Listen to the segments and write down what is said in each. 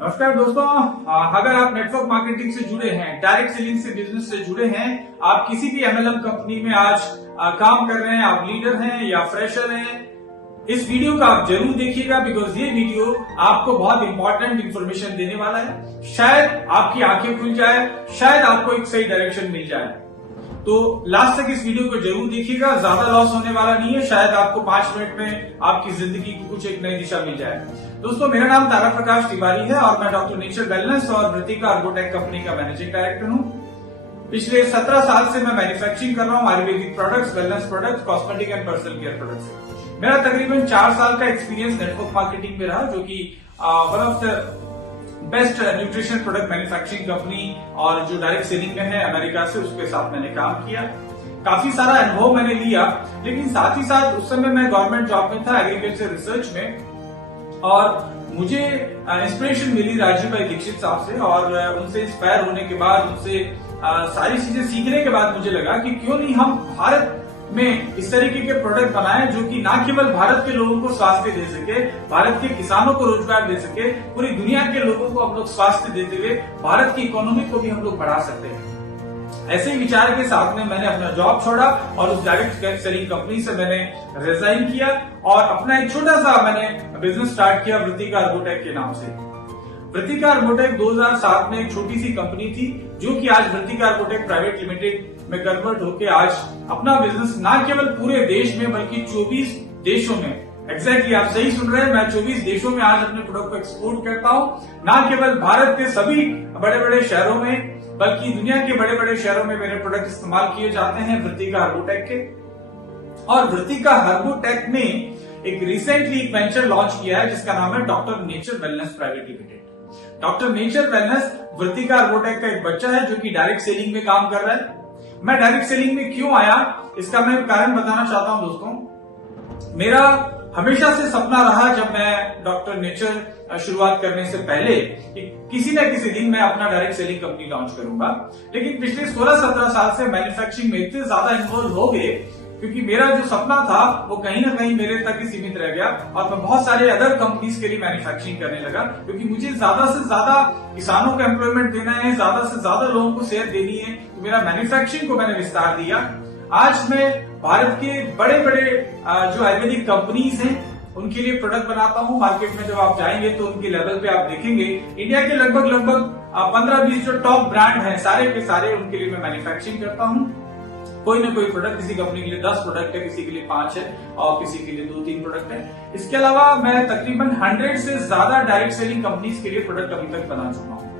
नमस्कार दोस्तों, अगर आप नेटवर्क मार्केटिंग से जुड़े हैं, डायरेक्ट सेलिंग से बिजनेस से जुड़े हैं, आप किसी भी एमएलएम कंपनी में आज काम कर रहे हैं, आप लीडर हैं या फ्रेशर हैं, इस वीडियो का आप जरूर देखिएगा बिकॉज ये वीडियो आपको बहुत इंपॉर्टेंट इंफॉर्मेशन देने वाला है। शायद आपकी आंखें खुल जाए, शायद आपको एक सही डायरेक्शन मिल जाए। तो लास्ट तक इस वीडियो को जरूर देखिएगा, ज्यादा लॉस होने वाला नहीं है। शायद आपको 5 मिनट में आपकी जिंदगी को कुछ एक नई दिशा मिल जाए। दोस्तों, मेरा नाम तारा प्रकाश तिवारी है और मैं डॉक्टर नेचर वेलनेस और वृत्तिका अर्गोटेक कंपनी का मैनेजिंग डायरेक्टर हूं। पिछले 17 साल से मैं मैन्युफैक्चरिंग कर रहा हूं Ayurvedic products, wellness products, cosmetic and personal care products. मेरा तकरीबन 4 साल का एक्सपीरियंस नेटवर्क मार्केटिंग में रहा, जो कि one of the best nutrition product manufacturing company और जो डायरेक्ट सेलिंग में है अमेरिका से, उसके साथ मैंने काम किया। काफी सारा अनुभव मैंने लिया, लेकिन साथ ही साथ उस समय मैं गवर्नमेंट जॉब में था एग्रीकल्चर रिसर्च में, और मुझे इंस्पिरेशन मिली राजीव भाई दीक्षित साहब से, और उनसे इंस्पायर होने के बाद, उनसे सारी चीजें सीखने के बाद मुझे लगा कि क्यों नहीं हम भारत में इस तरीके के प्रोडक्ट बनाएं जो कि न केवल भारत के लोगों को स्वास्थ्य दे सके, भारत के किसानों को रोजगार दे सके, पूरी दुनिया के लोगों को हम लोग स्वास्थ्य देते हुए भारत की इकोनॉमी को भी हम लोग बढ़ा सकते हैं। ऐसे ही विचार के साथ में मैंने अपना जॉब छोड़ा और उस डायरेक्ट सेलिंग कंपनी से मैंने रिजाइन किया और अपना एक छोटा सा मैंने बिजनेस स्टार्ट किया वृत्तिका अर्गोटेक के नाम से। वृत्तिका अर्गोटेक 2007 में एक छोटी सी कंपनी थी जो कि आज वृत्तिका अर्गोटेक प्राइवेट लिमिटेड में कन्वर्ट होकर आज अपना बिजनेस न केवल पूरे देश में बल्कि 24 देशों में, एग्जैक्टली आप सही सुन रहे हैं, मैं 24 देशों में आज अपने प्रोडक्ट को एक्सपोर्ट करता हूं। न केवल भारत के सभी बड़े बड़े शहरों में बल्कि दुनिया के बड़े बड़े शहरों में मेरे प्रोडक्ट इस्तेमाल किए जाते हैं वृत्तिका अर्गोटेक के। और वृत्तिका अर्गोटेक ने एक रिसेंटली एक वेंचर लॉन्च किया है जिसका नाम है Doctor Nature Wellness Private Limited. Doctor Nature Wellness Vrittika Argotech का एक बच्चा है जो कि डायरेक्ट सेलिंग में काम कर रहा है। मैं डायरेक्ट सेलिंग में क्यों आया, इसका मैं कारण बताना चाहता हूं दोस्तों। मेरा हमेशा से सपना रहा, जब मैं डॉक्टर नेचर शुरुआत करने से पहले, कि किसी न किसी दिन मैं अपना डायरेक्ट सेलिंग कंपनी लॉन्च करूंगा। लेकिन पिछले 16-17 साल से मैन्युफैक्चरिंग में इतने ज्यादा इन्वॉल्व हो गए क्योंकि मेरा जो सपना था वो कहीं ना कहीं मेरे तक ही सीमित रह गया और मैं बहुत सारे अदर कंपनीज के लिए मैन्युफैक्चरिंग करने लगा, क्योंकि मुझे ज्यादा से ज्यादा किसानों को एम्प्लॉयमेंट देना है, ज्यादा से ज्यादा लोगों को सेहत देनी है। तो मेरा मैन्युफैक्चरिंग को मैंने विस्तार दिया। आज मैं भारत के बड़े बड़े जो आयुर्वेदिक कंपनीज हैं उनके लिए प्रोडक्ट बनाता हूं। मार्केट में जब आप जाएंगे तो उनके लेवल पे आप देखेंगे इंडिया के लगभग 15-20 जो टॉप ब्रांड हैं, सारे के सारे उनके लिए मैं मैन्युफैक्चरिंग करता हूं। कोई ना कोई प्रोडक्ट, किसी कंपनी के लिए 10 प्रोडक्ट है, किसी के लिए 5 है और किसी के लिए 2-3 प्रोडक्ट है। इसके अलावा मैं तकरीबन 100 से ज्यादा डायरेक्ट सेलिंग कंपनीज के लिए प्रोडक्ट अभी तक बना चुका हूं।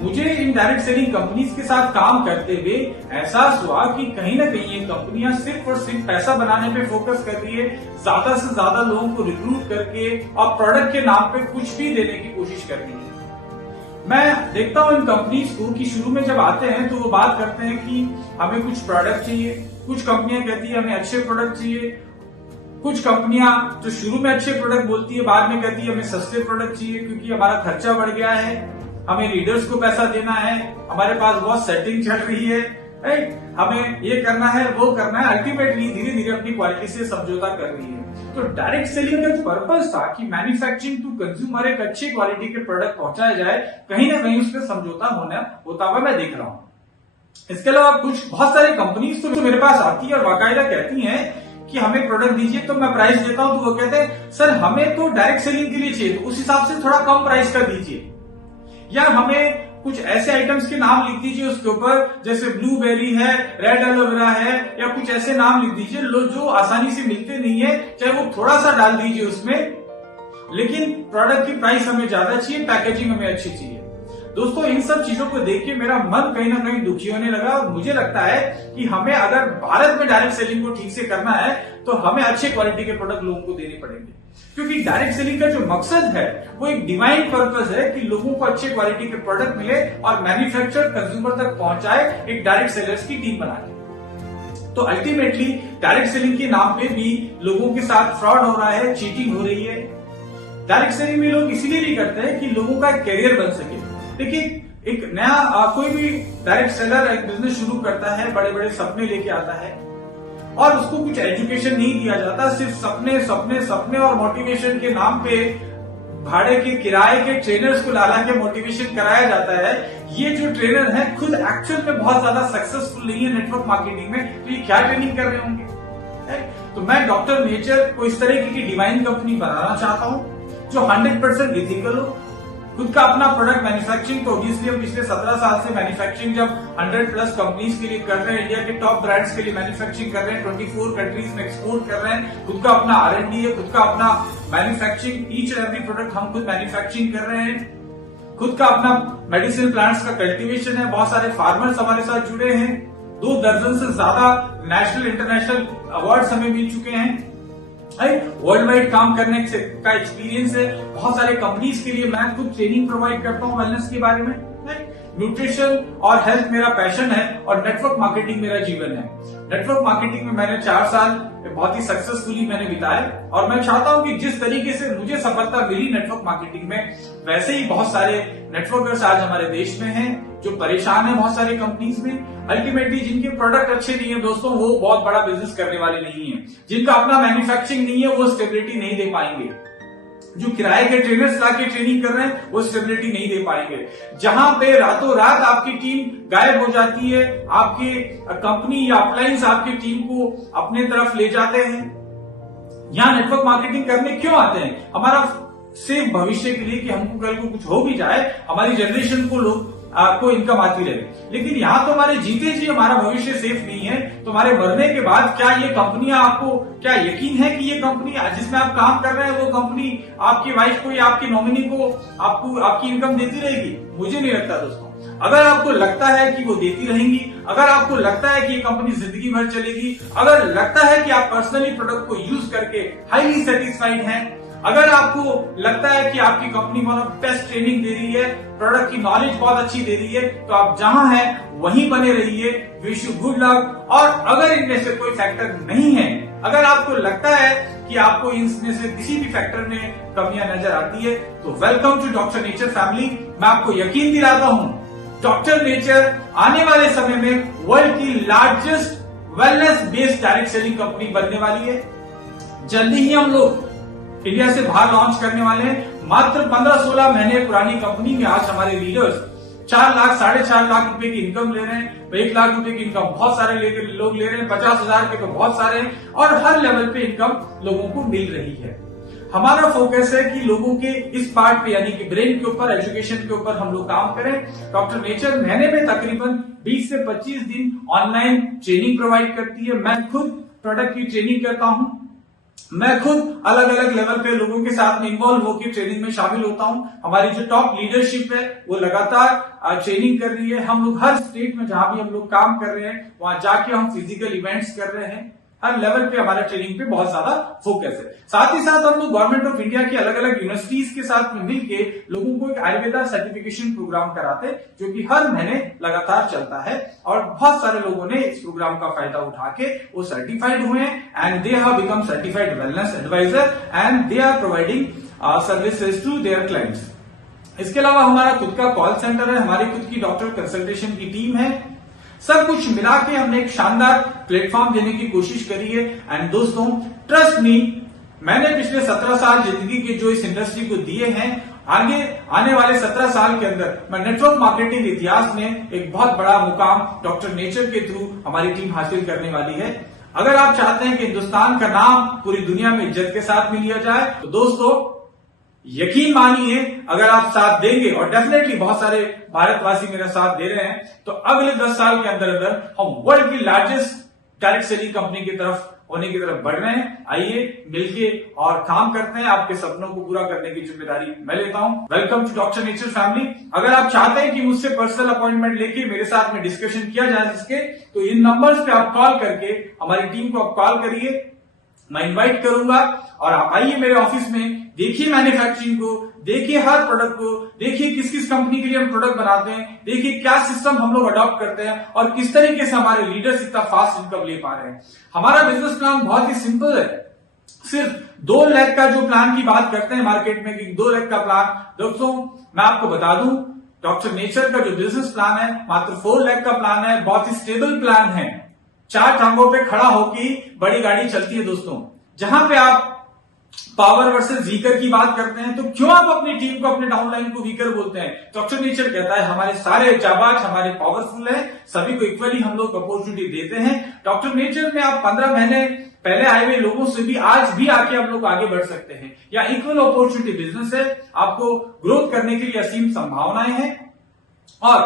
मुझे इन डायरेक्ट सेलिंग कंपनीज के साथ काम करते हुए एहसास हुआ कि कहीं ना कहीं ये कंपनियां सिर्फ और सिर्फ पैसा बनाने पे फोकस कर रही है, ज्यादा से ज्यादा लोगों को रिक्रूट करके और प्रोडक्ट के नाम पे कुछ भी देने की कोशिश कर रही है। मैं देखता हूं इन कंपनीज को कि शुरू में जब आते हैं तो वो बात करते हैं कि हमें कुछ प्रोडक्ट चाहिए, कुछ कंपनियां कहती है हमें अच्छे प्रोडक्ट चाहिए, कुछ कंपनियां जो शुरू में अच्छे प्रोडक्ट बोलती है बाद में कहती है हमें सस्ते प्रोडक्ट चाहिए क्योंकि हमारा खर्चा बढ़ गया है, हमें लीडर्स को पैसा देना है, हमारे पास बहुत सेटिंग चल रही है, राइट, हमें ये करना है वो करना है। अल्टीमेटली धीरे धीरे अपनी क्वालिटी से समझौता कर रही है। तो डायरेक्ट सेलिंग का जो पर्पस था कि मैन्युफैक्चरिंग टू कंज्यूमर एक अच्छी क्वालिटी के प्रोडक्ट पहुंचाया जाए, कहीं ना कहीं उसमें समझौता होता हुआ मैं देख रहा हूं। इसके अलावा कुछ बहुत सारी कंपनीज तो मेरे पास आती है और बाकायदा कहती हैं कि हमें प्रोडक्ट दीजिए, तो मैं प्राइस देता हूं तो वो कहते हैं सर हमें तो डायरेक्ट सेलिंग के लिए चाहिए, तो उस हिसाब से थोड़ा कम प्राइस का दीजिए, या हमें कुछ ऐसे आइटम्स के नाम लिख दीजिए उसके ऊपर, जैसे ब्लूबेरी है, रेड एलोवेरा है, या कुछ ऐसे नाम लिख दीजिए जो आसानी से मिलते नहीं है, चाहे वो थोड़ा सा डाल दीजिए उसमें, लेकिन प्रोडक्ट की प्राइस हमें ज्यादा चाहिए, पैकेजिंग हमें अच्छी चाहिए। दोस्तों, इन सब चीजों को देख के मेरा मन कहीं ना कहीं दुखी होने लगा और मुझे लगता है कि हमें अगर भारत में डायरेक्ट सेलिंग को ठीक से करना है तो हमें अच्छे क्वालिटी के प्रोडक्ट लोगों को देने पड़ेंगे, क्योंकि डायरेक्ट सेलिंग का जो मकसद है वो एक डिवाइन पर्पस है कि लोगों को अच्छे क्वालिटी के प्रोडक्ट मिले और मैन्युफैक्चर कंज्यूमर तक पहुंचाए एक डायरेक्ट सेलर्स की टीम बना के। तो अल्टीमेटली डायरेक्ट सेलिंग के नाम पे भी लोगों के साथ फ्रॉड हो रहा है, चीटिंग हो रही है। डायरेक्ट सेलिंग में लोग इसलिए भी करते हैं कि लोगों का कैरियर बन सके। देखिए, एक नया कोई भी डायरेक्ट सेलर एक बिजनेस शुरू करता है, बड़े बड़े सपने लेके आता है और उसको कुछ एजुकेशन नहीं दिया जाता, सिर्फ सपने सपने सपने और मोटिवेशन के नाम पे भाड़े के किराए के ट्रेनर्स को ला के मोटिवेशन कराया जाता है, ये जो ट्रेनर है खुद एक्चुअल में बहुत ज्यादा सक्सेसफुल नहीं है नेटवर्क मार्केटिंग में, तो ये क्या ट्रेनिंग कर रहे होंगे? तो मैं डॉक्टर नेचर को इस तरह की डिवाइन कंपनी बनाना चाहता हूं जो 100% इथिकल हो, खुद का अपना प्रोडक्ट मैन्युफैक्चरिंग, तो ऑब्वियसली हम पिछले 17 साल से मैन्युफैक्चरिंग जब 100+ कंपनीज के लिए कर रहे हैं, इंडिया के टॉप ब्रांड्स के लिए मैन्युफैक्चरिंग कर रहे हैं, 24 कंट्रीज में एक्सपोर्ट कर रहे हैं, खुद का अपना R&D है, खुद का अपना manufacturing, each and every product हम खुद मैन्युफैक्चरिंग कर रहे हैं, खुद का अपना मेडिसिनल प्लांट्स का कल्टीवेशन है, बहुत सारे फार्मर्स हमारे साथ जुड़े हैं, 2 दर्जन से ज्यादा नेशनल इंटरनेशनल अवार्ड्स हमें मिल चुके हैं, वर्ल्ड वाइड काम करने का एक्सपीरियंस है, बहुत सारे कंपनीज के लिए मैं खुद ट्रेनिंग प्रोवाइड करता हूं वेलनेस के बारे में, न्यूट्रिशन और हेल्थ मेरा पैशन है और नेटवर्क मार्केटिंग मेरा जीवन है। नेटवर्क मार्केटिंग में मैंने 4 साल बहुत ही सक्सेसफुली मैंने बिताए और मैं चाहता हूं कि जिस तरीके से मुझे सफलता मिली नेटवर्क मार्केटिंग में, वैसे ही बहुत सारे नेटवर्कर्स आज हमारे देश में हैं जो परेशान है बहुत सारी कंपनीज में। अल्टीमेटली जिनके प्रोडक्ट अच्छे नहीं है दोस्तों, वो बहुत बड़ा बिजनेस करने वाले नहीं है, जिनका अपना मैन्युफैक्चरिंग नहीं है वो स्टेबिलिटी नहीं दे पाएंगे, जो किराए के ट्रेनर्स लाके ट्रेनिंग कर रहे हैं वो स्टेबिलिटी नहीं दे पाएंगे, जहां पे रातों रात आपकी टीम गायब हो जाती है, आपकी कंपनी या अपलाइंस आपकी टीम को अपने तरफ ले जाते हैं। यहां नेटवर्क मार्केटिंग करने क्यों आते हैं? हमारा सेफ भविष्य के लिए कि हमको कल को कुछ हो भी जाए, हमारी जनरेशन को लोग आपको इनकम आती रहे, लेकिन यहाँ तो हमारे जीते जी हमारा भविष्य सेफ नहीं है, तो हमारे मरने के बाद क्या ये कंपनियां, आपको क्या यकीन है कि ये कंपनी जिसमें आप काम कर रहे हैं वो कंपनी आपकी वाइफ को या आपकी नॉमिनी को आपको आपकी इनकम देती रहेगी? मुझे नहीं लगता दोस्तों। अगर आपको लगता है कि वो देती रहेंगी, अगर आपको लगता है कि ये कंपनी जिंदगी भर चलेगी, अगर लगता है कि आप पर्सनली प्रोडक्ट को यूज करके हाईली सेटिस्फाइड हैं, अगर आपको लगता है कि आपकी company one of best training दे रही है, प्रोडक्ट की नॉलेज बहुत अच्छी दे रही है, तो आप जहां हैं वहीं बने रहिए। Wish you good luck. और अगर इनमें से कोई फैक्टर नहीं है, अगर आपको लगता है कि आपको इनमें से किसी भी फैक्टर में कमियां नजर आती है, तो welcome to doctor nature family. मैं आपको यकीन दिलाता हूं, डॉक्टर नेचर आने वाले समय में वर्ल्ड की largest wellness based direct selling company बनने वाली है। जल्दी ही हम लोग इंडिया से बाहर लॉन्च करने वाले हैं। मात्र 15-16 महीने पुरानी कंपनी में आज हमारे लीडर्स 4 लाख 4.5 लाख रुपए की इनकम ले रहे हैं। 1 लाख रुपए की इनकम बहुत सारे लोग ले रहे हैं, 50,000 के तो बहुत सारे हैं, और हर लेवल पे इनकम लोगों को मिल रही है। हमारा फोकस है कि लोगों के इस पार्ट पे यानी कि ब्रेन के ऊपर, एजुकेशन के ऊपर हम लोग काम करें। डॉक्टर नेचर महीने में तकरीबन 20 से 25 दिन ऑनलाइन ट्रेनिंग प्रोवाइड करती है। मैं खुद प्रोडक्ट की ट्रेनिंग करता हूं, मैं खुद अलग अलग लेवल पे लोगों के साथ में इन्वॉल्व होकर ट्रेनिंग में शामिल होता हूं। हमारी जो टॉप लीडरशिप है वो लगातार ट्रेनिंग कर रही है। हम लोग हर स्टेट में जहां भी हम लोग काम कर रहे हैं वहां जाके हम फिजिकल इवेंट्स कर रहे हैं। हर लेवल पे हमारा ट्रेनिंग पे बहुत ज्यादा फोकस है। साथ ही साथ हम लोग गवर्नमेंट ऑफ इंडिया की अलग अलग यूनिवर्सिटीज के साथ में मिलके लोगों को एक आयुर्वेदा सर्टिफिकेशन प्रोग्राम कराते हैं, जो कि हर महीने लगातार चलता है, और बहुत सारे लोगों ने इस प्रोग्राम का फायदा उठा के वो सर्टिफाइड हुए हैं and they have become certified wellness adviser and they are providing services to their clients. इसके अलावा हमारा खुद का कॉल सेंटर है, हमारी खुद की डॉक्टर कंसल्टेशन की टीम है। सब कुछ मिला के हमने एक शानदार प्लेटफॉर्म देने की कोशिश करी है। एंड दोस्तों ट्रस्ट मी, मैंने पिछले 17 साल जिंदगी के जो इस इंडस्ट्री को दिए हैं, आगे आने वाले 17 साल के अंदर मैं नेटवर्क मार्केटिंग इतिहास में एक बहुत बड़ा मुकाम डॉक्टर नेचर के थ्रू हमारी टीम हासिल करने वाली है। अगर आप चाहते हैं कि हिंदुस्तान का नाम पूरी दुनिया में इज्जत के साथ में लिया जाए, तो दोस्तों यकीन मानिए, अगर आप साथ देंगे, और डेफिनेटली बहुत सारे भारतवासी मेरा साथ दे रहे हैं, तो अगले 10 साल के अंदर अंदर हम वर्ल्ड की लार्जेस्ट डायरेक्ट सेलिंग कंपनी की तरफ होने की तरफ बढ़ रहे हैं। आइए मिलके और काम करते हैं। आपके सपनों को पूरा करने की जिम्मेदारी मैं लेता हूं। Welcome to doctor nature family. अगर आप चाहते हैं कि मुझसे पर्सनल अपॉइंटमेंट लेके मेरे साथ में डिस्कशन किया जाए जिसके, तो इन नंबर्स पे आप कॉल करके हमारी टीम को आप कॉल करिए, मैं इनवाइट करूंगा और आप आइए मेरे ऑफिस में, देखिए मैन्युफैक्चरिंग को, देखिए हर प्रोडक्ट को, देखिए किस किस कंपनी के लिए हम प्रोडक्ट बनाते हैं, देखिए क्या सिस्टम हम लोग अडॉप्ट करते हैं और किस तरीके से हमारे लीडर्स इतना फास्ट इनकम ले पा रहे हैं। हमारा बिजनेस प्लान बहुत ही सिंपल है। सिर्फ 2 लाख का जो प्लान की बात करते हैं मार्केट में कि 2 लाख का प्लान, दोस्तों मैं आपको बता दूं, डॉक्टर नेचर का जो बिजनेस प्लान है मात्र 4 लाख का प्लान है। बहुत ही स्टेबल प्लान है। 4 टांगों पे खड़ा होकर बड़ी गाड़ी चलती है दोस्तों। जहां पे आप पावर वर्सेस वीकर की बात करते हैं, तो क्यों आप अपनी टीम को, अपने डाउनलाइन को वीकर बोलते हैं? डॉक्टर नेचर कहता है हमारे सारे जाबाज हमारे पावरफुल हैं, सभी को इक्वली हम लोग अपॉर्चुनिटी देते हैं। डॉक्टर नेचर में आप 15 महीने पहले आए हुए लोगों से भी आज भी आके हम लोग आगे बढ़ सकते हैं। या इक्वल अपॉर्चुनिटी बिजनेस है, आपको ग्रोथ करने के लिए असीम संभावनाएं हैं। और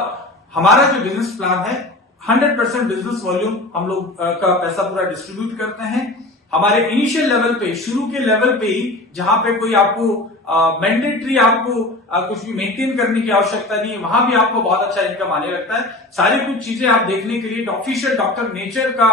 हमारा जो बिजनेस प्लान है 100% बिजनेस वॉल्यूम हम लोग का पैसा पूरा डिस्ट्रीब्यूट करते हैं। हमारे इनिशियल लेवल पे, शुरू के लेवल पे ही, जहां पे कोई आपको मैंडेटरी आपको कुछ भी मेंटेन करने की आवश्यकता नहीं है, वहां भी आपको बहुत अच्छा इनकम आने लगता है। सारी कुछ चीजें आप देखने के लिए ऑफिशियल डॉक्टर नेचर का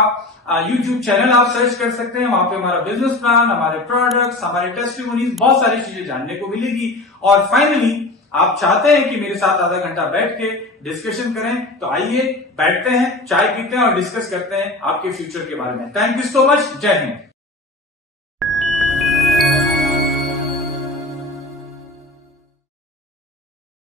यूट्यूब चैनल आप सर्च कर सकते हैं। वहां पे हमारा बिजनेस प्लान, हमारे प्रोडक्ट्स, हमारे टेस्टिमोनीज, बहुत सारी चीजें जानने को मिलेगी। और फाइनली आप चाहते हैं कि मेरे साथ आधा घंटा बैठ के डिस्कशन करें, तो आइए बैठते हैं, चाय पीते हैं और डिस्कस करते हैं आपके फ्यूचर के बारे में। Thank you so much. जय हिंद।